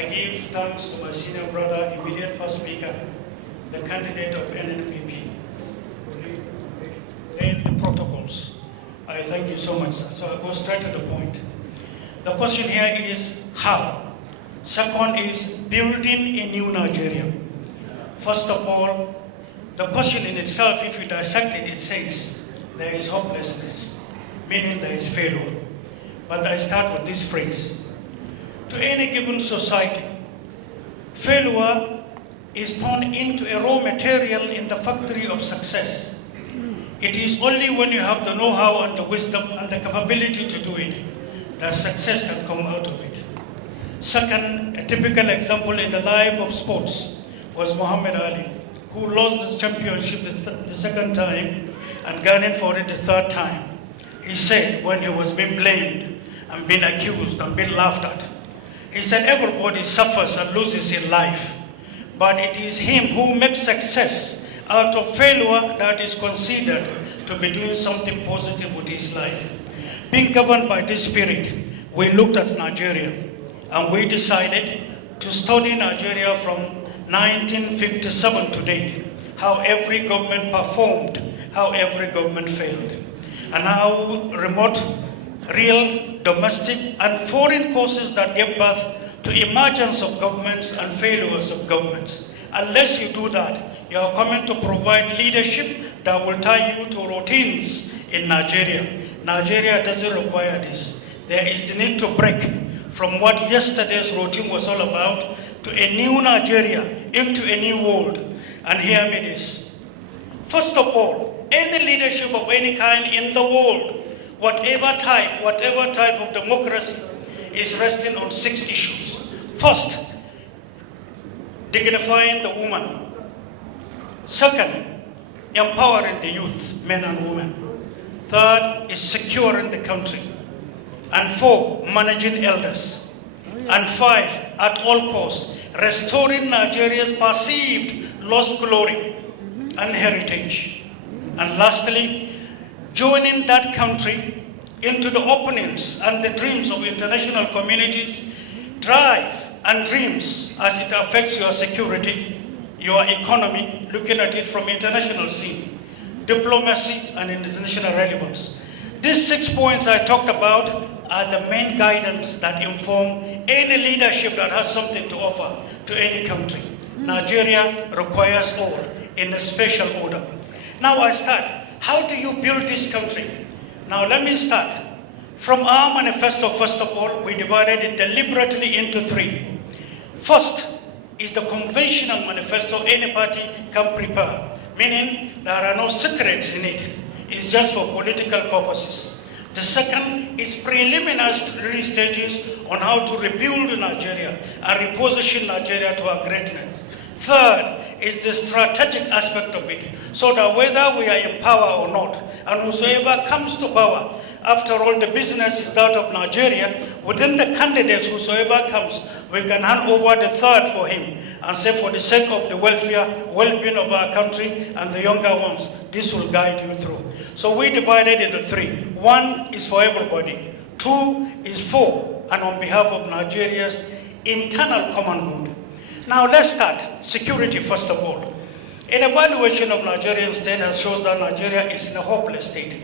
I give thanks to my senior brother, immediate past speaker, the candidate of NNPP, and the protocols. I thank you so much, sir. So I'll go straight to the point. The question here is how? Second is building a new Nigeria. First of all, the question in itself, if you dissect it, it says there is hopelessness, meaning there is failure. But I start with this phrase. To any given society, failure is turned into a raw material in the factory of success. It is only when you have the know-how and the wisdom and the capability to do it that success can come out of it. Second, a typical example in the life of sports was Muhammad Ali, who lost his championship the second time and garnered for it the third time. He said when he was being blamed and being accused and being laughed at, he said everybody suffers and loses in life, but it is him who makes success out of failure that is considered to be doing something positive with his life. Being governed by this spirit, we looked at Nigeria and we decided to study Nigeria from 1957 to date, how every government performed, how every government failed, and how remote, real, domestic, and foreign causes that gave birth to emergence of governments and failures of governments. Unless you do that, you are coming to provide leadership that will tie you to routines in Nigeria. Nigeria doesn't require this. There is the need to break from what yesterday's routine was all about to a new Nigeria, into a new world. And hear me this. First of all, any leadership of any kind in the world, whatever type of democracy, is resting on 6 issues. First, dignifying the woman. Second, empowering the youth, men and women. Third is securing the country. And 4, managing elders. And 5, at all costs, restoring Nigeria's perceived lost glory and heritage. And lastly, joining that country into the openings and the dreams of international communities, drive and dreams as it affects your security, your economy, looking at it from international scene, diplomacy and international relevance. These 6 points I talked about are the main guidance that inform any leadership that has something to offer to any country. Nigeria requires all in a special order. Now I start. How do you build this country? Now let me start. From our manifesto, first of all, we divided it deliberately into 3. First is the conventional manifesto any party can prepare, meaning there are no secrets in it. It's just for political purposes. The second is preliminary stages on how to rebuild Nigeria and reposition Nigeria to our greatness. Third is the strategic aspect of it, so that whether we are in power or not, and whosoever comes to power, after all, the business is that of Nigeria. Within the candidates, whosoever comes, we can hand over the third for him and say, for the sake of the welfare, well-being of our country and the younger ones, this will guide you through. So we divided into 3. 1 is for everybody. 2 is for and on behalf of Nigeria's internal common good. Now let's start. Security, first of all. An evaluation of Nigerian state has shown that Nigeria is in a hopeless state.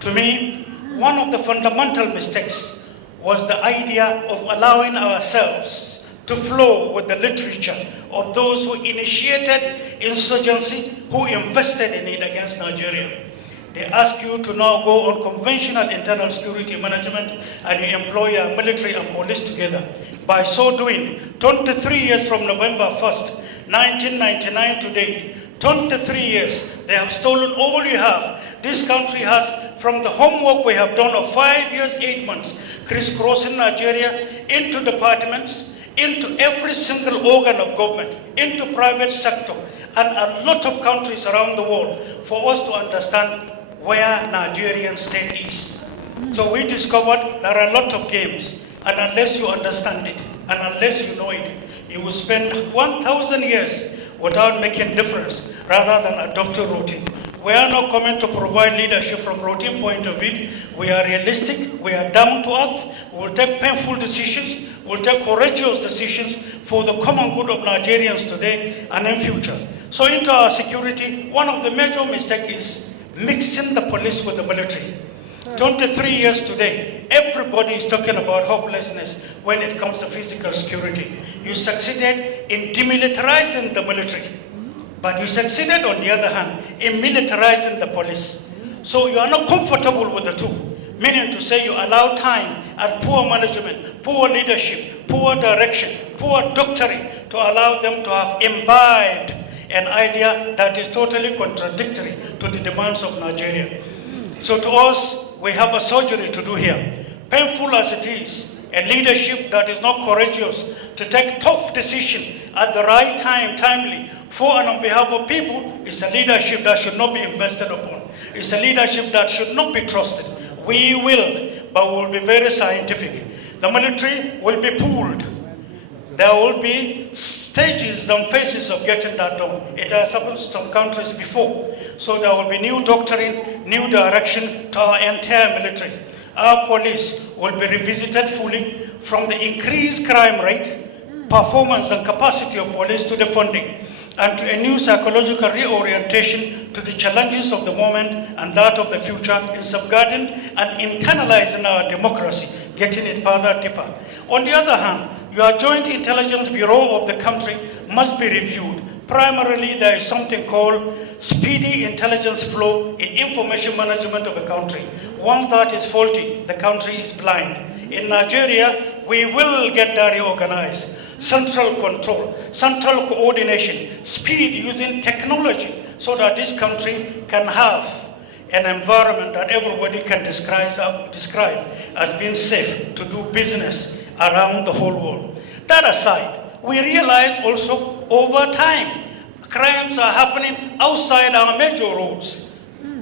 To me, one of the fundamental mistakes was the idea of allowing ourselves to flow with the literature of those who initiated insurgency, who invested in it against Nigeria. They ask you to now go on conventional internal security management and you employ your military and police together. By so doing, 23 years from November 1st, 1999 to date, 23 years, they have stolen all you have. This country has, from the homework we have done of 5 years, 8 months, crisscrossing Nigeria into departments, into every single organ of government, into private sector, and a lot of countries around the world for us to understand where Nigerian state is. So we discovered there are a lot of games, and unless you understand it, and unless you know it, you will spend 1,000 years without making difference rather than adopting routine. We are not coming to provide leadership from routine point of view. We are realistic, we are down to earth, we will take painful decisions, we will take courageous decisions for the common good of Nigerians today and in future. So into our security, one of the major mistakes is mixing the police with the military. 23 years today, everybody is talking about hopelessness when it comes to physical security. You succeeded in demilitarizing the military, but you succeeded, on the other hand, in militarizing the police. So you are not comfortable with the two, meaning to say you allow time and poor management, poor leadership, poor direction, poor doctrine to allow them to have imbibed an idea that is totally contradictory to the demands of Nigeria. So to us, we have a surgery to do here. Painful as it is, a leadership that is not courageous to take tough decisions at the right time, timely, for and on behalf of people, is a leadership that should not be invested upon. It's a leadership that should not be trusted. We will, but we will be very scientific. The military will be pooled. There will be stages and phases of getting that done. It has happened to some countries before. So there will be new doctrine, new direction to our entire military. Our police will be revisited fully, from the increased crime rate, performance and capacity of police, to the funding, and to a new psychological reorientation to the challenges of the moment and that of the future in safeguarding and internalizing our democracy, getting it further deeper. On the other hand, your joint intelligence bureau of the country must be reviewed. Primarily, there is something called speedy intelligence flow in information management of a country. Once that is faulty, the country is blind. In Nigeria, we will get that reorganized. Central control, central coordination, speed using technology, so that this country can have an environment that everybody can describe as being safe to do business around the whole world. That aside, we realize also over time, crimes are happening outside our major roads,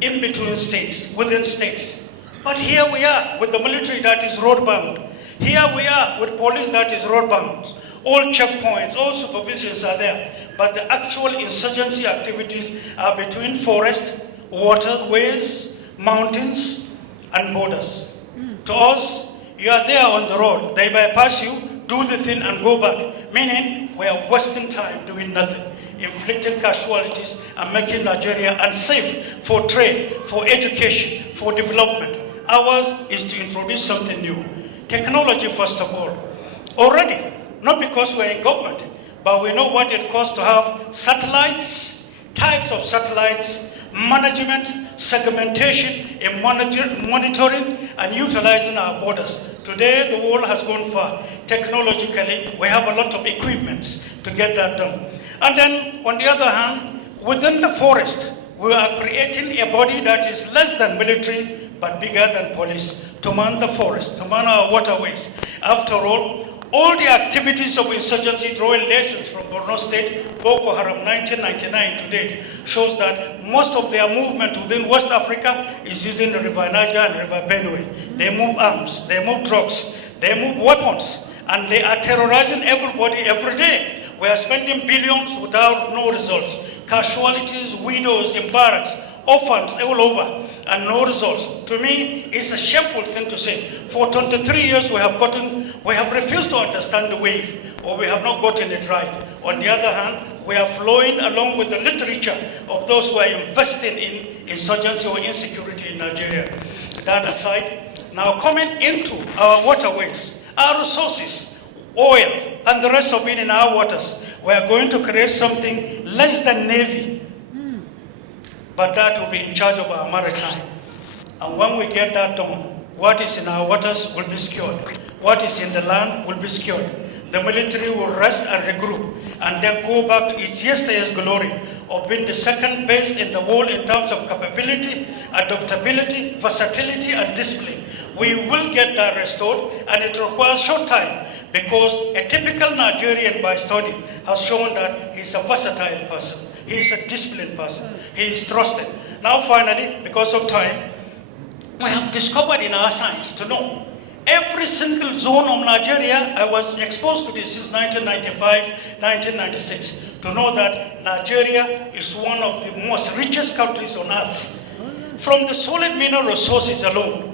in between states, within states. But here we are with the military that is roadbound. Here we are with police that is roadbound. All checkpoints, all supervisions are there. But the actual insurgency activities are between forest, waterways, mountains, and borders. To us, you are there on the road. They bypass you, do the thing, and go back. Meaning, we are wasting time doing nothing, inflicting casualties and making Nigeria unsafe for trade, for education, for development. Ours is to introduce something new. Technology, first of all. Already, not because we're in government, but we know what it costs to have satellites, types of satellites, management, segmentation, in monitoring and utilizing our borders. Today, the world has gone far. Technologically, we have a lot of equipment to get that done. And then, on the other hand, within the forest, we are creating a body that is less than military, but bigger than police, to man the forest, to man our waterways. After all the activities of insurgency, drawing lessons from Borno State, Boko Haram 1999 to date, shows that most of their movement within West Africa is using the River Niger and River Benue. They move arms, they move drugs, they move weapons, and they are terrorizing everybody every day. We are spending billions without no results. Casualties, widows in barracks, orphans all over, and no results. To me, it's a shameful thing to say. For 23 years, we have refused to understand the wave, or we have not gotten it right. On the other hand, we are flowing along with the literature of those who are investing in insurgency or insecurity in Nigeria. That aside, now coming into our waterways, our resources, oil, and the rest of it in our waters, we are going to create something less than Navy, but that will be in charge of our maritime. And when we get that done, what is in our waters will be secured. What is in the land will be secured. The military will rest and regroup, and then go back to its yesterday's glory of being the second best in the world in terms of capability, adaptability, versatility, and discipline. We will get that restored, and it requires short time, because a typical Nigerian by study has shown that he's a versatile person. He is a disciplined person. He is trusted. Now finally, because of time, we have discovered in our science to know every single zone of Nigeria. I was exposed to this since 1995, 1996. to know that Nigeria is one of the most richest countries on earth. From the solid mineral resources alone,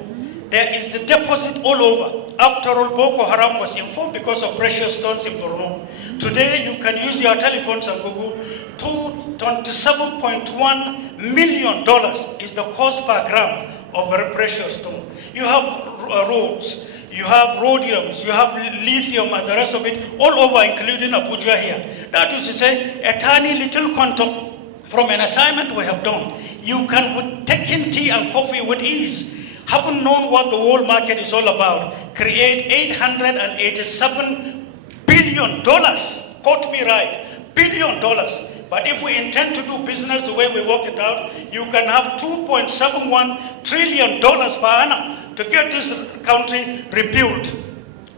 there is the deposit all over. After all, Boko Haram was informed because of precious stones in Borno. Today, you can use your telephones and Google. $27.1 million is the cost per gram of a precious stone. You have roads, you have rhodiums, you have lithium and the rest of it all over, including Abuja here. That is to say, a tiny little quantum from an assignment we have done. You can take in tea and coffee with ease. Haven't known what the world market is all about. Create $887 billion. Quote me right, $1 billion. But if we intend to do business the way we work it out, you can have $2.71 trillion per annum to get this country rebuilt,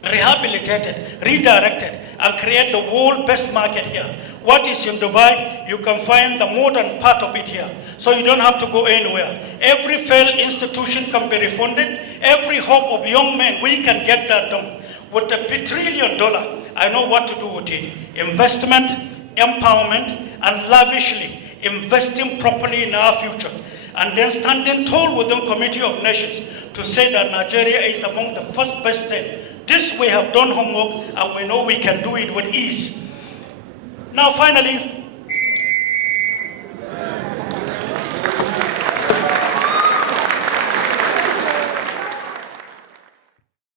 rehabilitated, redirected, and create the world best market here. What is in Dubai, you can find the modern part of it here. So you don't have to go anywhere. Every failed institution can be refunded. Every hope of young men, we can get that done. With $1 trillion, I know what to do with it. Investment, empowerment, and lavishly investing properly in our future. And then standing tall within Committee of Nations to say that Nigeria is among the first best 10. This we have done homework and we know we can do it with ease. Now finally,